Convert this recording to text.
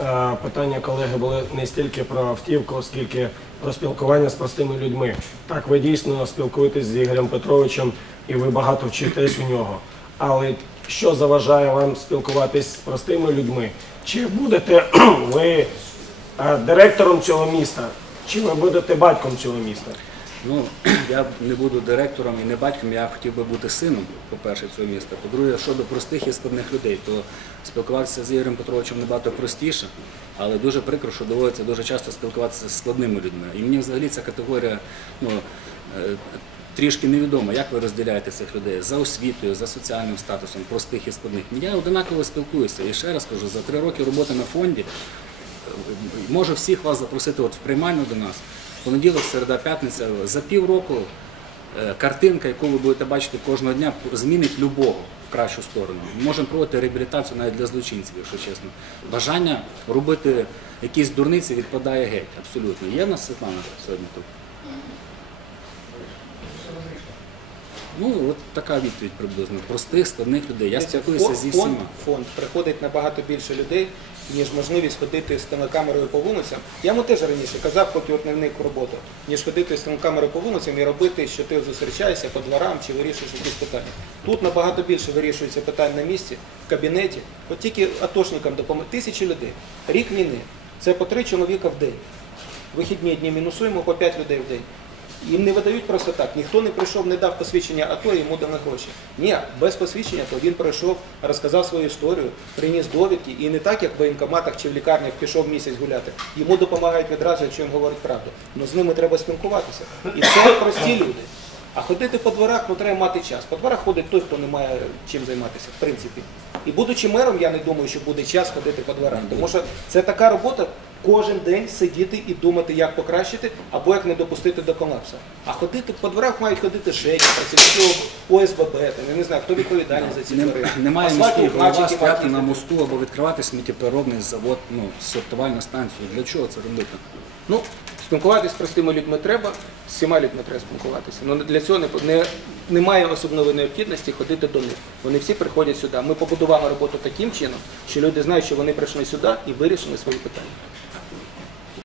е, питання колеги були не стільки про автівку, скільки про спілкування з простими людьми. Так, ви дійсно спілкуєтесь з Ігорем Петровичем і ви багато вчитесь у нього. Але що заважає вам спілкуватись з простими людьми? Чи будете ви е, директором цього міста? Чи ви будете батьком цього міста? Ну, я не буду директором і не батьком, я хотів би бути сином, по-перше, цього міста. По-друге, щодо простих і складних людей, то спілкуватися з Ігорем Петровичем набагато простіше, але дуже прикро, що доводиться дуже часто спілкуватися з складними людьми. І мені взагалі ця категорія ну, е, трішки невідома, як ви розділяєте цих людей за освітою, за соціальним статусом, простих і складних. Я однаково спілкуюся. І ще раз кажу, за три роки роботи на фонді Можу всіх вас запросити от в приймальну до нас. Понеділок, середа, п'ятниця. За півроку е, картинка, яку ви будете бачити кожного дня, змінить любого в кращу сторону. Ми можемо проводити реабілітацію навіть для злочинців, якщо чесно. Бажання робити якісь дурниці відпадає геть. Абсолютно. Є в нас Світлана сьогодні тут? Ну, от така відповідь приблизно. Простих, складних людей. Я спілкуюся зі фонд, всіма. фонд приходить набагато більше людей, ніж можливість ходити з телекамерою по вулицям. Я йому теж раніше казав, поки от не вник в роботу, ніж ходити з телекамерою по вулицям і робити, що ти зустрічаєшся по дворам чи вирішуєш якісь питання. Тут набагато більше вирішується питань на місці, в кабінеті. От тільки атошникам допомогти тисячі людей. Рік війни. Це по три чоловіка в день. Вихідні дні мінусуємо по 5 людей в день. Їм не видають просто так. Ніхто не прийшов, не дав посвідчення АТО, йому дали гроші. Ні, без посвідчення, то він прийшов, розказав свою історію, приніс довідки, і не так, як в воєнкоматах чи в лікарнях пішов місяць гуляти. Йому допомагають відразу, якщо він говорить правду. Ну з ними треба спілкуватися. І це прості люди. А ходити по дворах, ну треба мати час. По дворах ходить той, хто не має чим займатися, в принципі. І будучи мером, я не думаю, що буде час ходити по дворах. Тому що це така робота кожен день сидіти і думати, як покращити, або як не допустити до колапсу. А ходити по дворах мають ходити ЖЕКи, працівники ОСББ, там, я не знаю, хто відповідальний за ці двори. Немає міських голова стояти на мосту або відкривати сміттєпереробний завод, ну, сортувальну станцію. Для чого це робити? Ну, спілкуватися з простими людьми треба, з всіма людьми треба спілкуватися. Ну для цього не, не, немає особливої необхідності ходити до них. Вони всі приходять сюди. Ми побудували роботу таким чином, що люди знають, що вони прийшли сюди і вирішили свої питання.